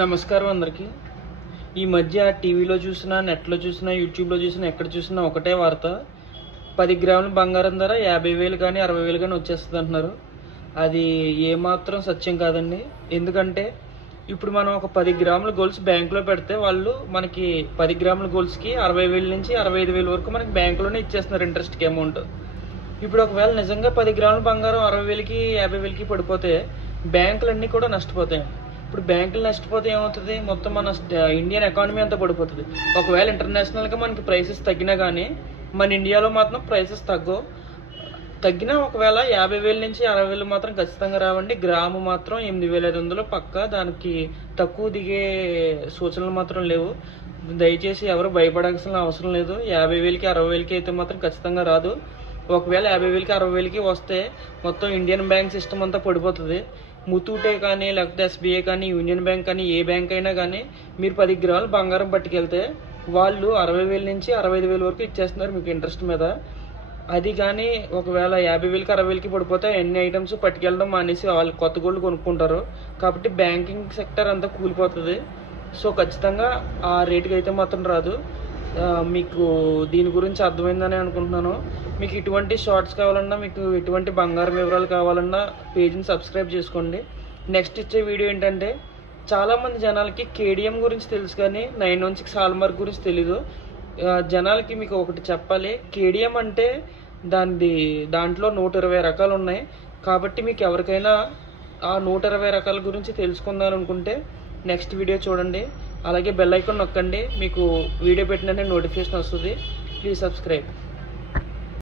నమస్కారం అందరికీ. ఈ మధ్య టీవీలో చూసినా, నెట్లో చూసినా, యూట్యూబ్లో చూసినా, ఎక్కడ చూసినా ఒకటే వార్త. 10 గ్రాముల బంగారం ధర 50,000 కానీ 60,000 కానీ వచ్చేస్తుంది అంటున్నారు. అది ఏమాత్రం సత్యం కాదండి. ఎందుకంటే ఇప్పుడు మనం ఒక 10 గ్రాముల గోల్స్ బ్యాంకులో పెడితే వాళ్ళు మనకి 10 గ్రాముల గోల్స్కి 60,000 నుంచి 65,000 వరకు మనకి బ్యాంకులోనే ఇచ్చేస్తున్నారు ఇంట్రెస్ట్కి అమౌంట్. ఇప్పుడు ఒకవేళ నిజంగా 10 గ్రాముల బంగారం 60,000కి 50,000కి పడిపోతే బ్యాంకులన్నీ కూడా నష్టపోతాయి. ఇప్పుడు బ్యాంకులు నష్టపోతే ఏమవుతుంది? మొత్తం మన ఇండియన్ ఎకానమీ అంతా పడిపోతుంది. ఒకవేళ ఇంటర్నేషనల్గా మనకి ప్రైసెస్ తగ్గినా కానీ మన ఇండియాలో మాత్రం ప్రైసెస్ తగ్గినా ఒకవేళ 50,000 నుంచి 60,000 మాత్రం ఖచ్చితంగా రావండి. గ్రాము మాత్రం 8,500 పక్కా. దానికి తక్కువ దిగే సూచనలు మాత్రం లేవు. దయచేసి ఎవరు భయపడాల్సిన అవసరం లేదు. 50,000కి 60,000కి అయితే మాత్రం ఖచ్చితంగా రాదు. ఒకవేళ 50,000కి 60,000కి వస్తే మొత్తం ఇండియన్ బ్యాంక్ సిస్టమ్ అంతా పడిపోతుంది. ముతూటే కానీ, లేకపోతే ఎస్బీఐ కానీ, యూనియన్ బ్యాంక్ కానీ, ఏ బ్యాంక్ అయినా కానీ మీరు 10 గ్రాములు బంగారం పట్టుకెళ్తే వాళ్ళు 60,000 నుంచి 65,000 వరకు ఇచ్చేస్తున్నారు మీకు ఇంట్రెస్ట్ మీద. అది కానీ ఒకవేళ 50,000కి 60,000కి పడిపోతే ఎన్ని ఐటమ్స్ పట్టుకెళ్ళడం మానేసి వాళ్ళు కొత్త గోల్డ్ కొనుక్కుంటారు. కాబట్టి బ్యాంకింగ్ సెక్టర్ అంతా కూలిపోతుంది. సో ఖచ్చితంగా ఆ రేటుకి అయితే మాత్రం రాదు. మీకు దీని గురించి అర్థమైందని అనుకుంటున్నాను. మీకు ఇటువంటి షార్ట్స్ కావాలన్నా, మీకు ఎటువంటి బంగారం వివరాలు కావాలన్నా పేజ్ని సబ్స్క్రైబ్ చేసుకోండి. నెక్స్ట్ ఇచ్చే వీడియో ఏంటంటే, చాలామంది జనాలకి కేడిఎం గురించి తెలుసు కానీ 916 హాల్మార్క్ గురించి తెలీదు. జనాలకి మీకు ఒకటి చెప్పాలి. కేడిఎం అంటే దాంట్లో 120 రకాలు ఉన్నాయి. కాబట్టి మీకు ఎవరికైనా ఆ 120 రకాల గురించి తెలుసుకుందామనుకుంటే నెక్స్ట్ వీడియో చూడండి. అలాగే బెల్ ఐకాన్ నొక్కండి. మీకు వీడియో పెట్టిననే నోటిఫికేషన్ వస్తుంది. Please subscribe.